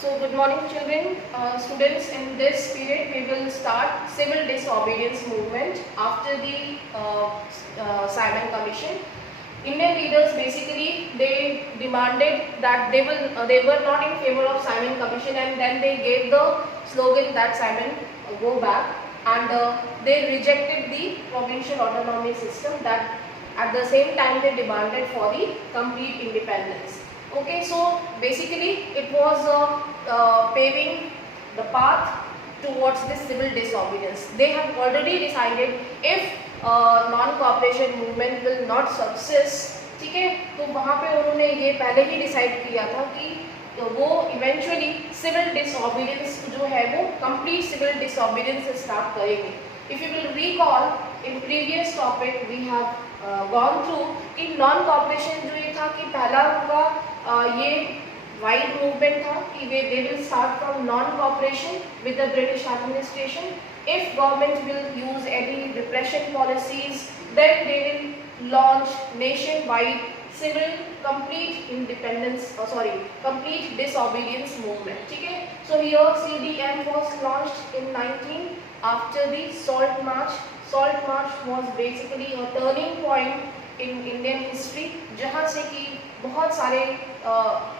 So good morning children. Students, in this period we will start civil disobedience movement after the Simon Commission. Indian leaders basically they demanded that they were not in favor of Simon Commission, and then they gave the slogan that Simon go back, and they rejected the provincial autonomy system. That at the same time they demanded for the complete independence. Okay, so basically it was paving the path towards this civil disobedience. They have already decided if non-cooperation movement will not success, ठीक है, तो वहाँ पे उन्होंने ये पहले ही decide किया था कि वो इवेंचुअली सिविल डिसऑबीडियंस जो है वो कंप्लीट सिविल डिसऑबीडियंस स्टार्ट करेंगे. If you will recall in previous topic we have gone through कि नॉन कॉपरेशन जो ये था कि पहला उनका ये वाइड मूवमेंट था कि they will start from non cooperation with the British administration. If government will use any repression policies, then they will launch nationwide civil complete independence, complete disobedience movement. ठीक है? So here CDM was launched in 19 after the Salt March. Salt March was basically a turning point in Indian history, जहाँ से कि बहुत सारे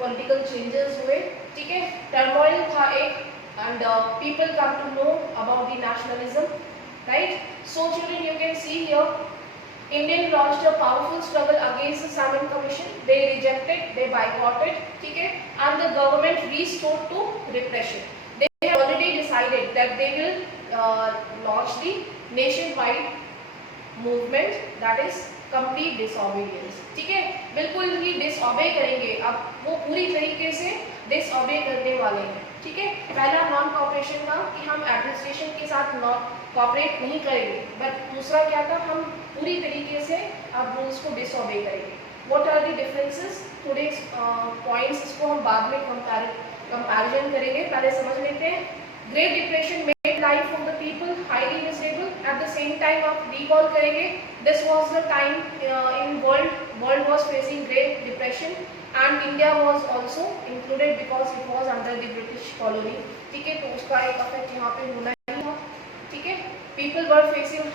political changes हुए. ठीक है? Turmoil था एक, and people come to know about the nationalism, right? So children, you can see here Indian launched a powerful struggle against the Simon Commission. They rejected, they boycotted, okay, and the government restored to repression. They have already decided that they will launch the nationwide movement, that is complete disobedience. ठीक है, बिल्कुल ही डिसऑबे करेंगे. अब वो पूरी तरीके से डिसऑबे करने वाले हैं. ठीक है, पहला नॉन कॉपरेशन था कि हम एडमिनिस्ट्रेशन के साथ नॉन कॉपरेट नहीं करेंगे, बट दूसरा क्या था, हम पूरी तरीके से अब रूल्स को डिसऑबे करेंगे. What are the differences? थोड़े पॉइंट्स इसको हम बाद में कंपैरिजन करेंगे, पहले समझ लेते हैं. Great depression made life of the people highly miserable. At the same time आप रिकॉल करेंगे, this was the time in world was facing great depression and India was also included because it was under the British colony. ठीक है, तो उसका एक effect यहाँ पे होना ही था. ठीक है, people were facing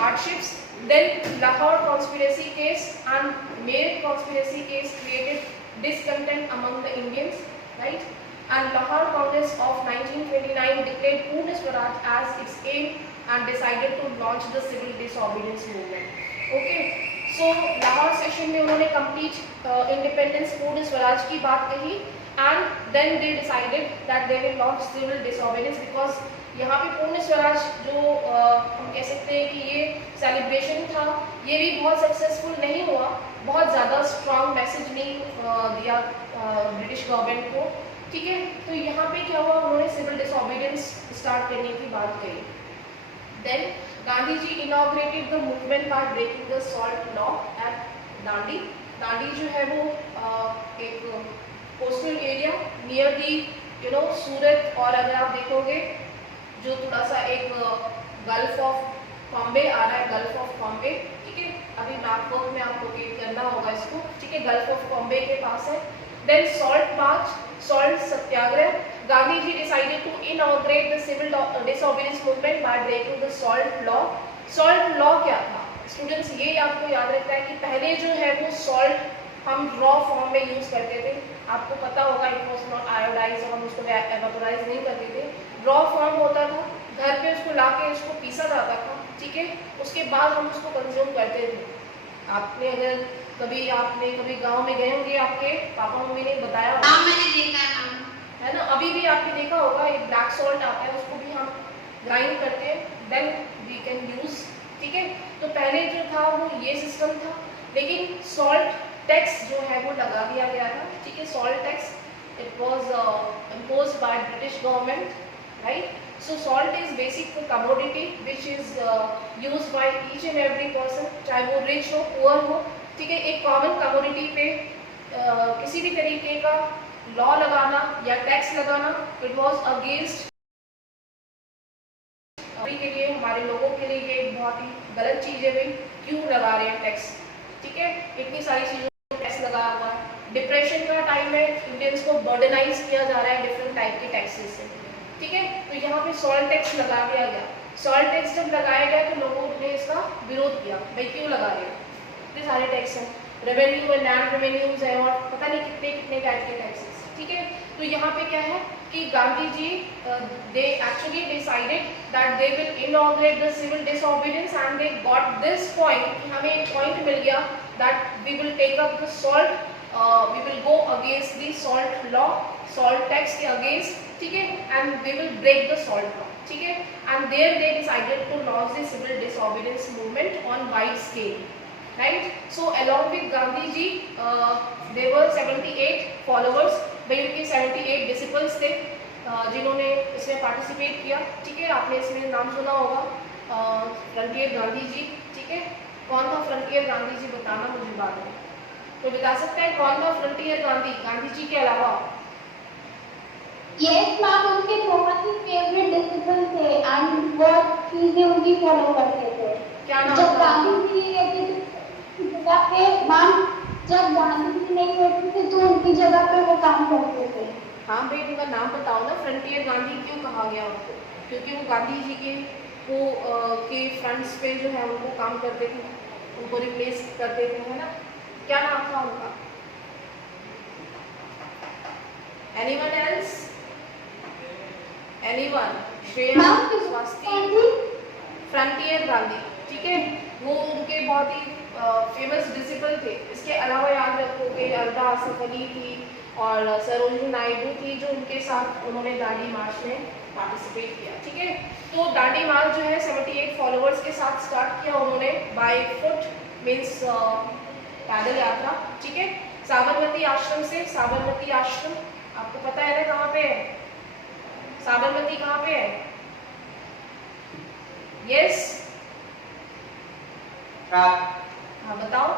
hardships. Then Lahore conspiracy case and Meerut conspiracy case created discontent among the Indians, right? And Lahore Congress of 1929 declared Purna Swaraj as its aim and decided to launch the civil disobedience movement. Okay. So Lahore session में उन्होंने complete independence Purna Swaraj की बात कही, and then they decided that they will launch civil disobedience, because यहाँ पे पूर्ण स्वराज जो हम कह सकते हैं कि ये सेलिब्रेशन था, ये भी बहुत सक्सेसफुल नहीं हुआ, बहुत ज़्यादा स्ट्रॉन्ग मैसेज नहीं दिया ब्रिटिश गवर्नमेंट को. ठीक है, तो यहाँ पे क्या हुआ, उन्होंने सिविल डिसऑबीडियंस स्टार्ट करने की बात कही. Then Gandhi ji inaugurated the movement by breaking the salt law at Dandi. Dandi जो है वो एक कोस्टल एरिया नियर दी सूरत, और अगर आप देखोगे जो थोड़ा सा एक गल्फ ऑफ बॉम्बे आ रहा है, गल्फ ऑफ बॉम्बे. ठीक है, अभी मैप वर्क में आपको लोकेट करना होगा इसको. ठीक है, गल्फ ऑफ बॉम्बे के पास है. Then salt march, salt Satyagraha. Gandhi ji decided to inaugurate the civil disobedience movement by breaking the salt law. Salt law क्या था? Students, ये आपको याद रखना है कि पहले जो है वो salt हम raw form में use करते थे. आपको पता होगा it was not iodized, और हम उसको vaporize नहीं करते थे. raw form होता था, घर पे उसको लाके उसको पीसा जाता था. ठीक है, उसके बाद हम उसको कंज्यूम करते थे. आपने कभी गाँव में गए होंगे, आपके पापा मम्मी ने बताया होगा. मैंने देखा है ना, अभी भी आपने देखा होगा एक ब्लैक सॉल्ट आता है, उसको भी हम ग्राइंड करते हैं, देन वी कैन यूज. ठीक है, तो पहले जो था वो ये सिस्टम था, लेकिन सॉल्ट टैक्स जो है वो लगा दिया गया था. ठीक है, salt tax it was imposed by British government, right. So salt is basic commodity which is used by each and every person, चाहे वो रिच हो पुअर हो. ठीक है, एक कॉमन कमोडिटी पे किसी भी तरीके का लॉ लगाना या टैक्स लगाना, इट वॉज अगेंस्ट के लिए, हमारे लोगों के लिए ये बहुत ही गलत चीज है. भाई क्यों लगा रहे हैं टैक्स? ठीक है, इतनी सारी चीजों पर टैक्स लगा हुआ है. डिप्रेशन का टाइम है, इंडियंस को बर्डनाइज किया जा रहा है डिफरेंट टाइप के टैक्सेस से, ठीक है। तो यहाँ पे सॉल्ट टैक्स लगा दिया गया। सॉल्ट टैक्स जब लगाया गया तो लोगों ने इसका विरोध किया, भाई क्यों लगा रहे हो, इतने सारे टैक्स हैं, रेवेन्यू है, लैंड रेवेन्यूज है और पता नहीं कितने कितने टाइप के टैक्सेस, ठीक है। तो यहाँ पे क्या है कि Gandhi ji they actually decided that they will inaugurate the civil disobedience and they got this point, हमें एक पॉइंट मिल गया that we will take up the salt, we will go against the salt law, salt tax के against, ठीक है, and we will break the salt law, ठीक है। And there they decided to launch the civil disobedience movement on wide scale, right. So along with Gandhi ji there were 78 followers, भाई उनके 78 disciples थे जिन्होंने इसमें पार्टिसिपेट किया, ठीक है। आपने इसमें नाम सुना होगा फ्रंटियर गांधी जी, ठीक है। कौन था फ्रंटियर गांधी जी बताना मुझे बाद में, तो बता सकते हैं कौन था फ्रंटियर गांधी, गांधी जी के अलावा? यस मैम, उनके बहुत ही फेवरेट डिसिपल थे एंड बहुत चीजें उनकी फॉलो करते थे। क्या नाम जब था? गांधी जी रहते थे जगह पे मैम, जब गांधी जी नहीं होते थे तो उनकी जगह पे वो काम करते थे। हाँ भाई उनका नाम बताओ ना, फ्रंटियर गांधी क्यों कहा गया उनको? क्योंकि वो गांधी जी के वो के फ्रंट्स पे जो है उनको काम करते थे, उनको रिप्लेस करते थे, है ना। क्या नाम था उनका? Anyone else? Anyone? Shreya Swasthi? Frontier Gandhi, ठीक है। वो उनके बहुत ही फेमस डिसिपल थे। इसके अलावा याद रखोगे अल्दा आसफ अली थी और सरोजिनी नायडू थी जो उनके साथ उन्होंने दांडी मार्च में पार्टिसिपेट किया, ठीक है। तो दांडी मार्च जो है 78 फॉलोअर्स के साथ स्टार्ट किया उन्होंने बाय फुट, मीन्स पैदल यात्रा, ठीक है। साबरमती आश्रम से, साबरमती आश्रम आपको पता है ना कहाँ पे है? साबरमती कहाँ पे है? यस हाँ बताओ।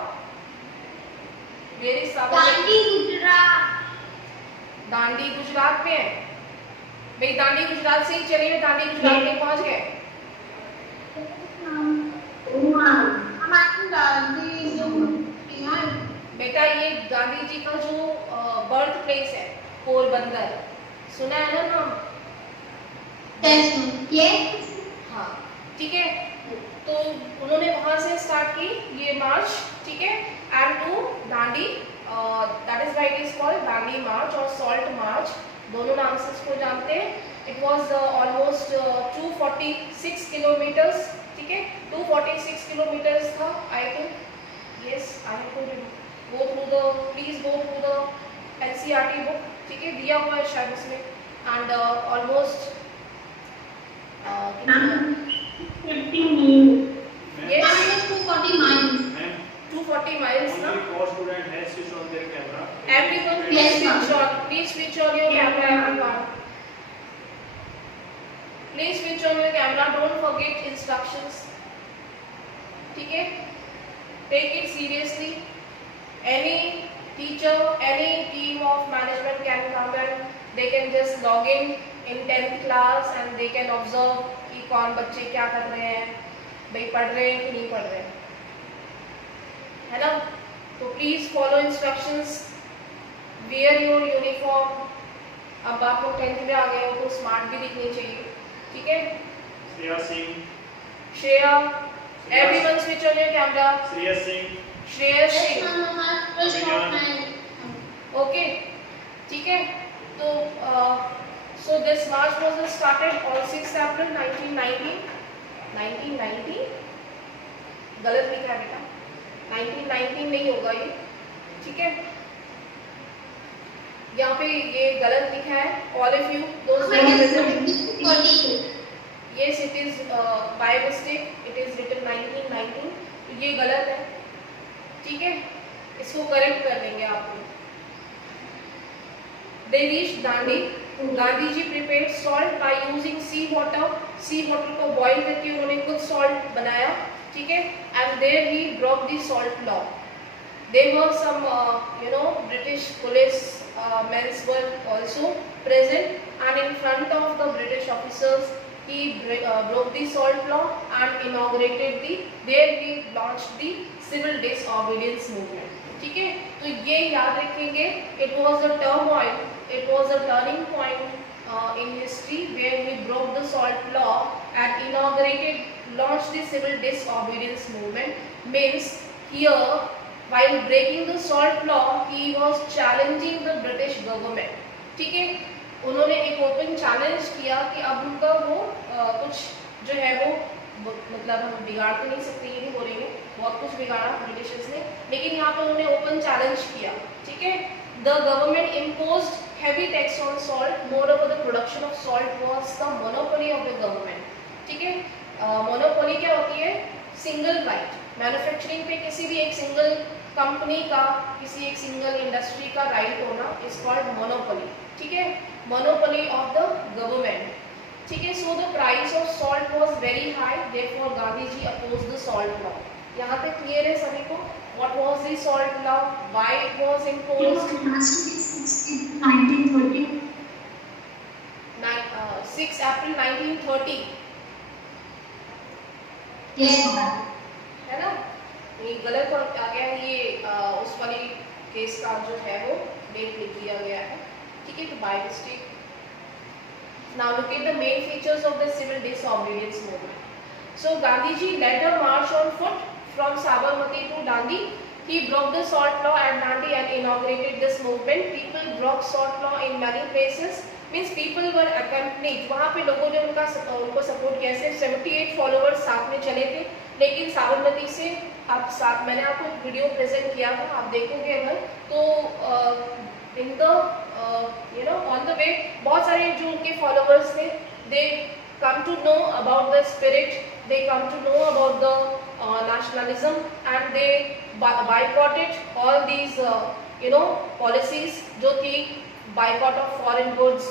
मेरी दांडी गुजरात, दांडी गुजरात में है भाई, दांडी गुजरात से ही चलिए, दांडी गुजरात में पहुंच गए। बेटा ये गांधी जी का जो बर्थ प्लेस है पोरबंदर, सुना है ना नाम? हाँ ठीक है। तो उन्होंने वहां से स्टार्ट की ये मार्च, ठीक है, and to Dandi, that is why it is called Dandi march और सॉल्ट मार्च, दोनों नाम से इसको जानते हैं। इट वाज ऑलमोस्ट 246 किलोमीटर्स, ठीक है, 246 किलोमीटर्स था I think, yes I have to go through the, please go through the NCERT book, ठीक है, दिया हुआ है शायद उसमें। And almost 240 miles na? Everyone please switch on your camera, everyone. Please switch on your camera, don't forget instructions. ठीक है? Take it seriously. Any teacher, any team of management can come and they can just log in 10th class and they can observe कि कौन बच्चे क्या कर रहे हैं, भाई पढ़ रहे हैं कि नहीं पढ़ रहे हैं, है ना। तो please follow instructions, wear your uniform. अब आप लोग 10th में आ गए हो तो स्मार्ट भी दिखनी चाहिए, ठीक है। Shreya Singh, Shreya, everyone switch on your camera. Shreya Singh, Shreya Singh, okay, ठीक है। तो so this march was started on 6 April 1990, 1990 गलत लिखा है बेटा, 1919 नहीं होगा ये, ठीक है। यहाँ पे ये गलत लिखा है, all of you those who are present, yes it is by mistake, it is written 1919, तो ये गलत है, ठीक है, इसको करेक्ट कर देंगे आप लोग। They reached Dandi. Gandhi ji prepared salt by using sea water, sea water को बॉईल करके उन्होंने खुद सॉल्ट बनाया, ठीक है। And there he broke the salt law. There were some British police mens were also present and in front of the British officers he broke the salt law and inaugurated the, there he launched the civil disobedience movement, ठीक है, तो ये याद रखेंगे. It was a turmoil, it was a turning point in history where he broke the salt law and launched the civil disobedience movement. Means here, while breaking the salt law, he was challenging the British government. ठीक है, उन्होंने एक open challenge किया कि अब उनका वो कुछ जो है वो मतलब हम बिगाड़ तो नहीं सकते, ये नहीं बोलेंगे, बहुत कुछ बिगाड़ा ब्रिटिशर्स ने, लेकिन यहाँ पे उन्होंने ओपन चैलेंज किया. ठीक है, the government imposed heavy tax on salt. Moreover, the production of salt was the monopoly of the government. ठीक है, मोनोपोली क्या होती है? Single right. मैन्युफैक्चरिंग पे किसी भी एक सिंगल कंपनी का, किसी एक सिंगल इंडस्ट्री का राइट होना इज कॉल्ड मोनोपोली. ठीक है, मोनोपोली ऑफ द गवर्नमेंट. ठीक है, so the price of salt was very high, therefore Gandhi ji opposed the salt law. यहाँ पे क्लियर है सभी को? What was the salt law? Why it was imposed? 1930. 6 April 1930. Yes, ma'am. है ना? ये गलत आ गया है, ये उस वाली केस का जो है वो डेट लिख दिया गया है. ठीक है, तो by mistake. Now look at the main features of the civil disobedience movement. So Gandhi ji led a march on foot from Sabarmati to Dandi. He broke the salt law at Dandi and inaugurated this movement. People broke salt law in many places. Means people were accompanied. वहाँ पे लोगों ने उनको support किया. सिर्फ 78 followers साथ में चले थे, लेकिन साबरमती से आप साथ, मैंने आपको एक वीडियो प्रेजेंट किया था, आप देखोगे अगर तो in the on the way बहुत सारे जो उनके फॉलोअर्स थे, दे come to know about the spirit, they come to know about the nationalism, and they boycotted all these policies जो थी, boycott of foreign goods,